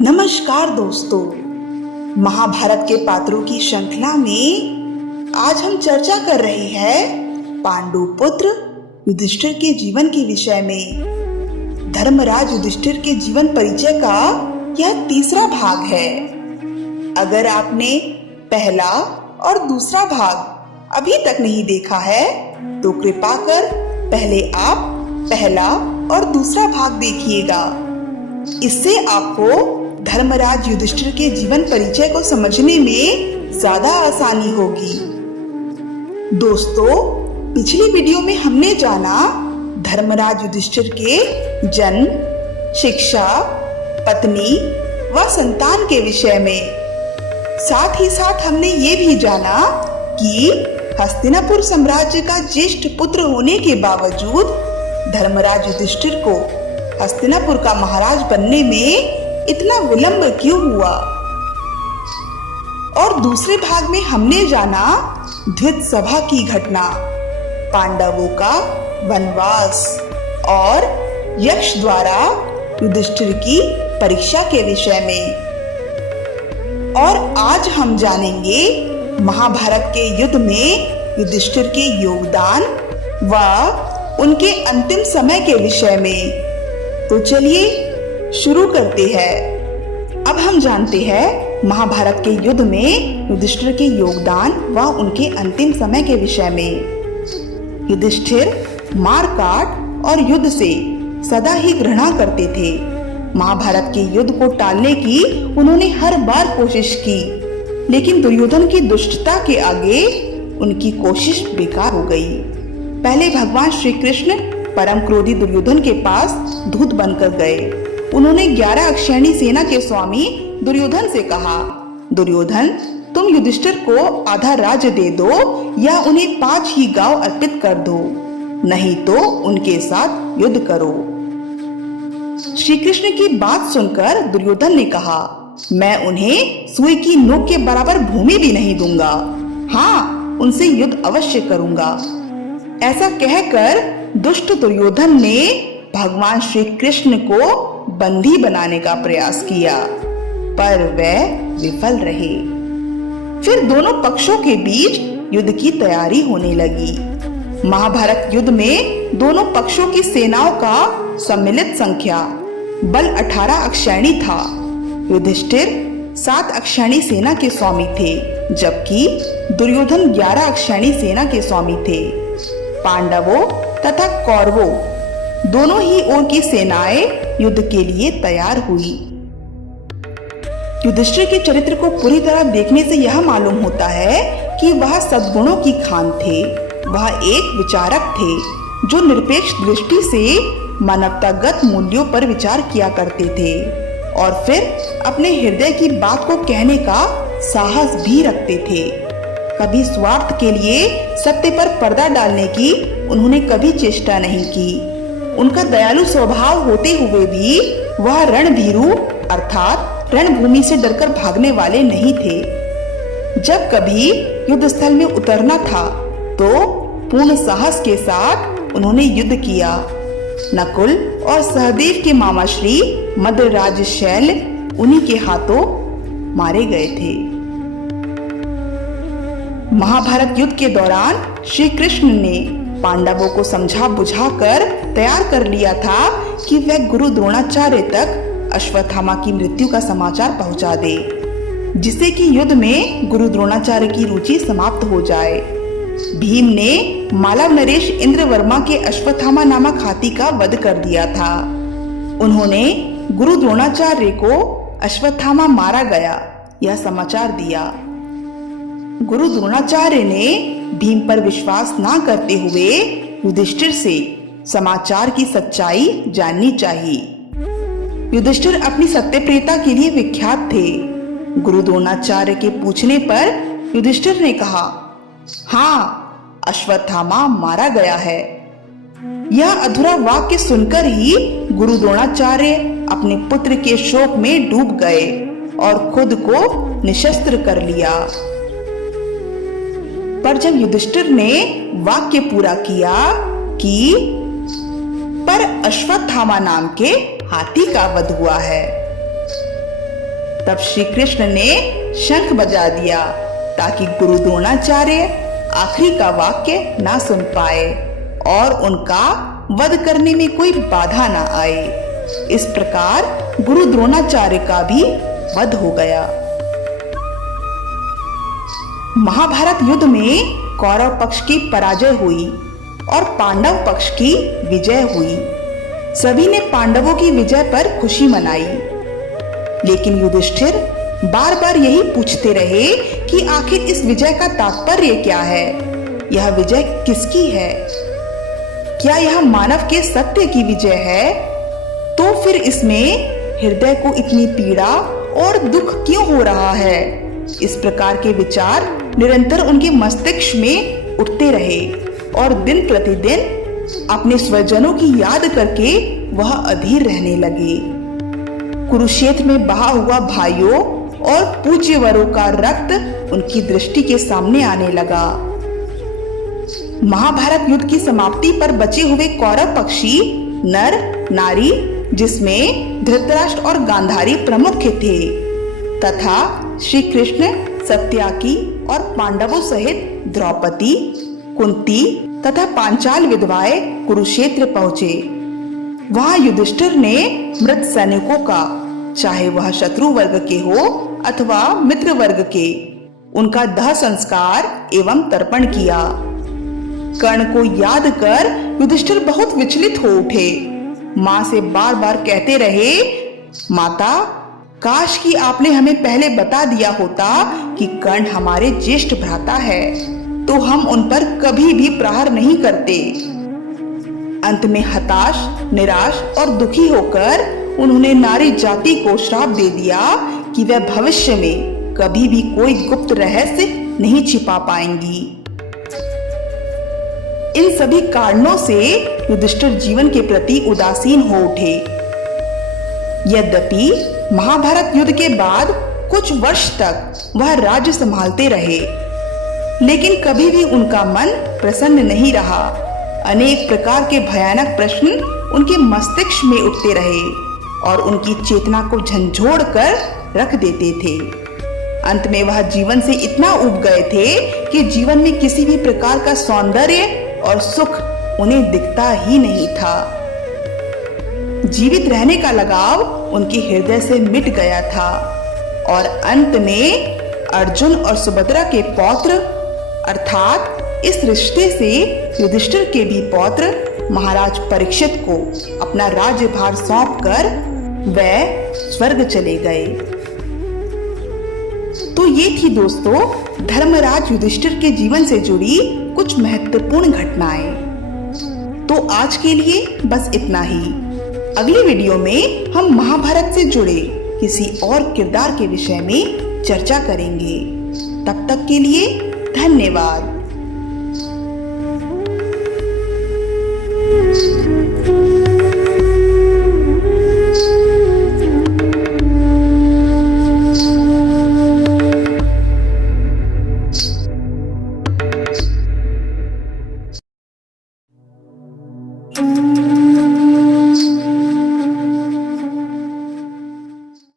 नमस्कार दोस्तों, महाभारत के पात्रों की श्रृंखला में आज हम चर्चा कर रहे हैं पांडु पुत्र युधिष्ठिर के जीवन के विषय में। धर्मराज युधिष्ठिर के जीवन परिचय का यह तीसरा भाग है। अगर आपने पहला और दूसरा भाग अभी तक नहीं देखा है तो कृपा कर पहले आप पहला और दूसरा भाग देखिएगा। इससे आपको धर्मराज युधिष्ठिर के जीवन परिचय को समझने में ज्यादा आसानी होगी। दोस्तों, पिछली वीडियो में हमने जाना धर्मराज युधिष्ठिर के जन्म, शिक्षा, पत्नी व संतान के विषय में। साथ ही साथ हमने ये भी जाना कि हस्तिनापुर साम्राज्य का ज्येष्ठ पुत्र होने के बावजूद धर्मराज युधिष्ठिर को हस्तिनापुर का महाराज बनने में इतना विलंब क्यों हुआ। और दूसरे भाग में हमने जाना द्विज सभा की घटना, पांडवों का वनवास और यक्ष द्वारा युधिष्ठिर की परीक्षा के विषय में। और आज हम जानेंगे महाभारत के युद्ध में युधिष्ठिर के योगदान व उनके अंतिम समय के विषय में। तो चलिए शुरू करते हैं। अब हम जानते हैं महाभारत के युद्ध में युधिष्ठिर के योगदान व उनके अंतिम समय के विषय में। युधिष्ठिर मारकाट और युद्ध से सदा ही घृणा करते थे। महाभारत के युद्ध को टालने की उन्होंने हर बार कोशिश की, लेकिन दुर्योधन की दुष्टता के आगे उनकी कोशिश बेकार हो गई। पहले भगवान श्री कृष्ण परम क्रोधी दुर्योधन के पास दूत बनकर गए। उन्होंने 11 अक्षौहिणी सेना के स्वामी दुर्योधन से कहा, दुर्योधन, तुम युधिष्ठिर को आधा राज्य दे दो या उन्हें 5 ही गांव अर्पित कर दो, नहीं तो उनके साथ युद्ध करो। श्री कृष्ण की बात सुनकर दुर्योधन ने कहा, मैं उन्हें सुई की नोक के बराबर भूमि भी नहीं दूंगा। हाँ, उनसे युद्ध अवश्य करूंगा। ऐसा कहकर दुष्ट दुर्योधन ने भगवान श्री कृष्ण को बंदी बनाने का प्रयास किया, पर वह विफल रहे। फिर दोनों पक्षों के बीच युद्ध की तैयारी होने लगी। महाभारत युद्ध में दोनों पक्षों की सेनाओं का सम्मिलित संख्या बल 18 अक्षौहिणी था। युधिष्ठिर 7 अक्षौहिणी सेना के स्वामी थे, जबकि दुर्योधन 11 अक्षौहिणी सेना के स्वामी थे। पांडवों तथा कौरवों दोनों ही ओर की सेनाएं युद्ध के लिए तैयार हुई। युधिष्ठिर के चरित्र को पूरी तरह देखने से यह मालूम होता है कि वह सद्गुणों की खान थे। वह एक विचारक थे जो निरपेक्ष दृष्टि से मानवतागत मूल्यों पर विचार किया करते थे और फिर अपने हृदय की बात को कहने का साहस भी रखते थे। कभी स्वार्थ के लिए सत्य पर पर्दा डालने की उन्होंने कभी चेष्टा नहीं की। उनका दयालु स्वभाव होते हुए भी वह रणभीरु अर्थात रणभूमि से डरकर भागने वाले नहीं थे। जब कभी युद्ध स्थल में उतरना था तो पूर्ण साहस के साथ उन्होंने युद्ध किया। नकुल और सहदेव के मामा श्री मद्रराज शैल उन्हीं के हाथों मारे गए थे। महाभारत युद्ध के दौरान श्री कृष्ण ने पांडवों को समझा बुझाकर तैयार कर लिया था कि वह गुरु द्रोणाचार्य तक अश्वत्थामा की मृत्यु का समाचार पहुंचा दे, जिससे कि युद्ध में गुरु द्रोणाचार्य की रुचि समाप्त हो जाए। भीम ने मालव नरेश इंद्रवर्मा के अश्वत्थामा नामक हाथी का वध कर दिया था। उन्होंने गुरु द्रोणाचार्य को अश्वत्थामा मारा गया यह समाचार दिया। गुरु द्रोणाचार्य ने भीम पर विश्वास न करते हुए युधिष्ठिर से समाचार की सच्चाई जाननी चाहिए। युधिष्ठिर अपनी सत्यप्रियता के लिए विख्यात थे। गुरु द्रोणाचार्य के पूछने पर युधिष्ठिर ने कहा, हाँ, अश्वत्थामा मारा गया है। यह अधूरा वाक्य सुनकर ही गुरु द्रोणाचार्य अपने पुत्र के शोक में डूब गए और खुद को निशस्त्र कर लिया। पर जब युधिष्ठिर ने वाक्य पूरा किया कि पर अश्वत्थामा नाम के हाथी का वध हुआ है। तब श्री कृष्ण ने शंख बजा दिया ताकि गुरु द्रोणाचार्य आखिरी का वाक्य ना सुन पाए और उनका वध करने में कोई बाधा ना आए। इस प्रकार गुरु द्रोणाचार्य का भी वध हो गया। महाभारत युद्ध में कौरव पक्ष की पराजय हुई और पांडव पक्ष की विजय हुई। सभी ने पांडवों की विजय पर खुशी मनाई, लेकिन युधिष्ठिर बार बार यही पूछते रहे कि आखिर इस विजय का तात्पर्य क्या है, यह विजय किसकी है? क्या यह मानव के सत्य की विजय है? तो फिर इसमें हृदय को इतनी पीड़ा और दुख क्यों हो रहा है? इस प्रकार के विचार निरंतर उनके मस्तिष्क में उठते रहे और दिन प्रतिदिन अपने स्वजनों की याद करके वह अधीर रहने लगे। कुरुक्षेत्र में बहा हुआ भाइयों और पूज्यवरों का रक्त उनकी दृष्टि के सामने आने लगा। महाभारत युद्ध की समाप्ति पर बचे हुए कौरव पक्षी नर नारी, जिसमें धृतराष्ट्र और गांधारी प्रमुख थे, तथा श्री कृष्ण सत्याकी और पांडवों सहित द्रौपदी, कुंती तथा पांचाल विधवाएं कुरुक्षेत्र पहुंचे। वहां युधिष्ठिर ने मृत सैनिकों का, चाहे वह शत्रु वर्ग के हो अथवा मित्र वर्ग के, उनका दाह संस्कार एवं तर्पण किया। कर्ण को याद कर युधिष्ठिर बहुत विचलित हो उठे। माँ से बार बार कहते रहे, माता, काश कि आपने हमें पहले बता दिया होता कि कर्ण हमारे ज्येष्ठ भ्राता है, तो हम उन पर कभी भी प्रहार नहीं करते। अंत में हताश, निराश और दुखी होकर उन्होंने नारी जाति को श्राप दे दिया कि वह भविष्य में कभी भी कोई गुप्त रहस्य नहीं छिपा पाएंगी। इन सभी कारणों से युधिष्ठिर जीवन के प्रति उदासीन हो उठे। यद्यपि महाभारत युद्ध के बाद कुछ वर्ष तक वह राज्य संभालते रहे, लेकिन कभी भी उनका मन प्रसन्न नहीं रहा। अनेक प्रकार के भयानक प्रश्न उनके मस्तिष्क में उठते रहे और उनकी चेतना को झंझोड़ कर रख देते थे। अंत में वह जीवन से इतना ऊब गए थे कि जीवन में किसी भी प्रकार का सौंदर्य और सुख उन्हें दिखता ही नहीं था। जीवित रहने का लगाव उनके हृदय से मिट गया था और अंत में अर्जुन और सुभद्रा के पौत्र, अर्थात इस रिश्ते से युधिष्ठिर के भी पौत्र महाराज परीक्षित को अपना राज्यभार सौंपकर वह स्वर्ग चले गए। तो ये थी दोस्तों धर्मराज युधिष्ठिर के जीवन से जुड़ी कुछ महत्वपूर्ण घटनाएं। तो आज के लिए बस इतना ही। अगली वीडियो में हम महाभारत से जुड़े किसी और किरदार के विषय में चर्चा करेंगे। तब तक के लिए धन्यवाद।